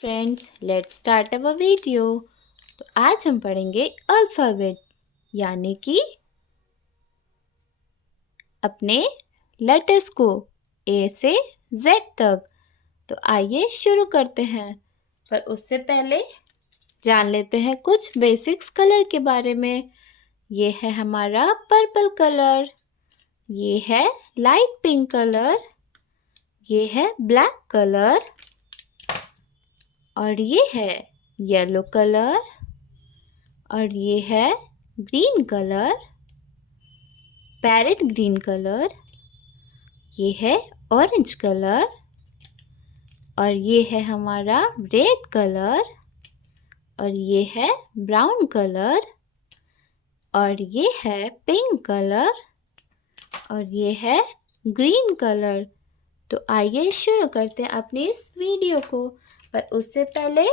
Friends, let's start our video. तो आज हम पढ़ेंगे अल्फ़ाबेट यानी कि अपने लेटर्स को ए से जेड तक। तो आइए शुरू करते हैं, पर उससे पहले जान लेते हैं कुछ बेसिक्स कलर के बारे में। ये है हमारा पर्पल कलर, ये है लाइट पिंक कलर, ये है ब्लैक कलर और ये है येलो कलर और ये है green colour, parrot green colour, ये है ऑरेंज कलर और ये है हमारा रेड कलर और ये है ब्राउन कलर और ये है पिंक कलर और ये है ग्रीन कलर। तो आइए शुरू करते हैं अपनी इस वीडियो को, पर उससे पहले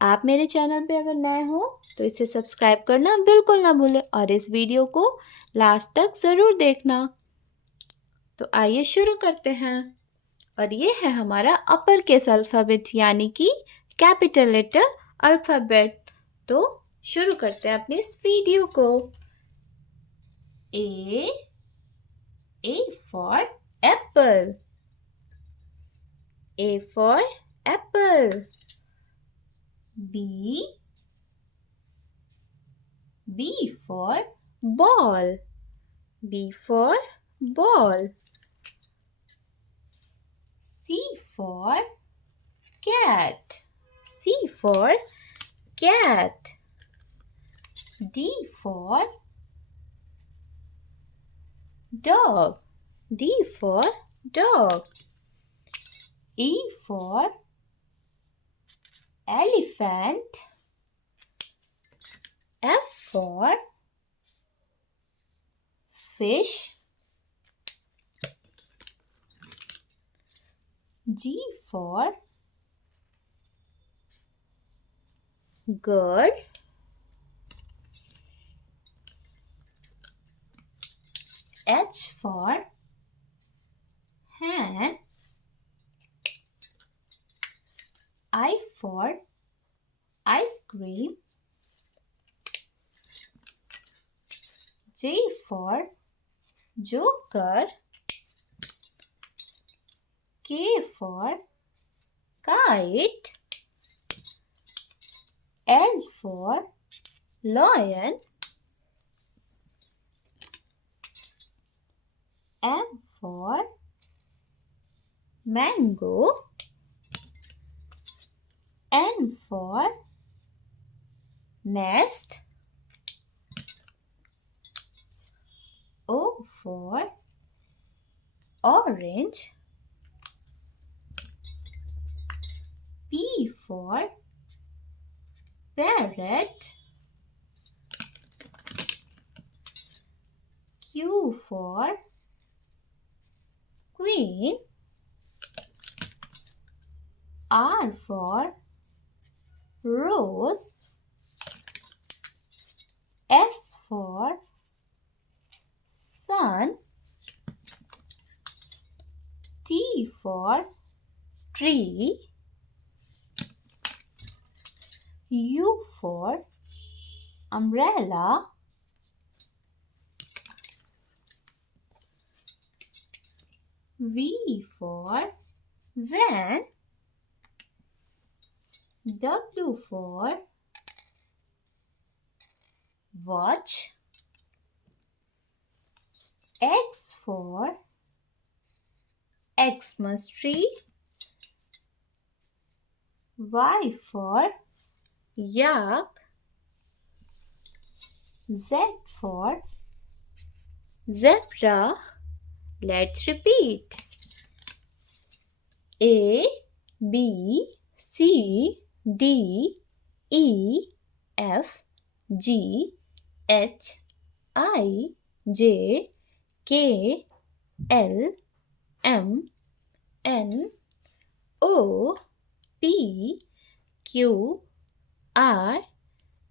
आप मेरे चैनल पे अगर नए हो तो इसे सब्सक्राइब करना बिल्कुल ना भूलें और इस वीडियो को लास्ट तक ज़रूर देखना। तो आइए शुरू करते हैं, और ये है हमारा अपर केस अल्फ़ाबेट यानी कि कैपिटल लेटर अल्फ़ाबेट। तो शुरू करते हैं अपनी इस वीडियो को। A for Apple, A for Apple. B for ball, B for ball. C for cat, C for cat. D for dog, D for dog. E for elephant, F for fish, G for girl, H for hen, I for ice cream, J for joker, K for kite, L for lion, M for mango, N for nest, O for orange, P for parrot, Q for queen, R for rose, S for sun, T for tree, U for umbrella, V for van, W for watch, X for Xmas tree, Y for yak, Z for zebra. Let's repeat. A, B, C, D, E, F, G, H, I, J, K, L, M, N, O, P, Q, R,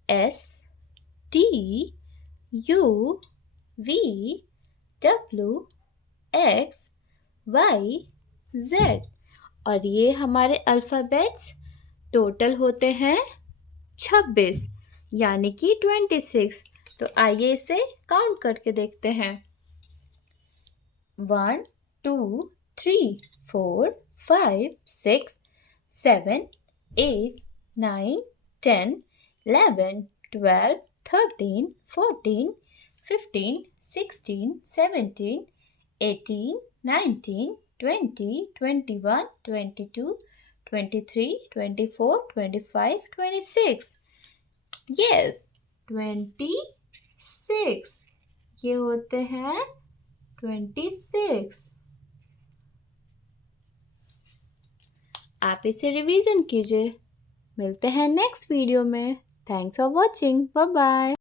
S, T, U, V, W, X, Y, Z। और ये हमारे alphabets total होते हैं 26 यानी कि 26। तो आइए इसे काउंट करके देखते हैं। 1 2 3 4 5 6 7 8 9 10 11 12 13 14 15 16 17 18 19 20 21 22 23 24 25 26। यस 26 ये होते हैं 26। आप इसे रिवीजन कीजिए। मिलते हैं नेक्स्ट वीडियो में। Thanks for watching. Bye bye.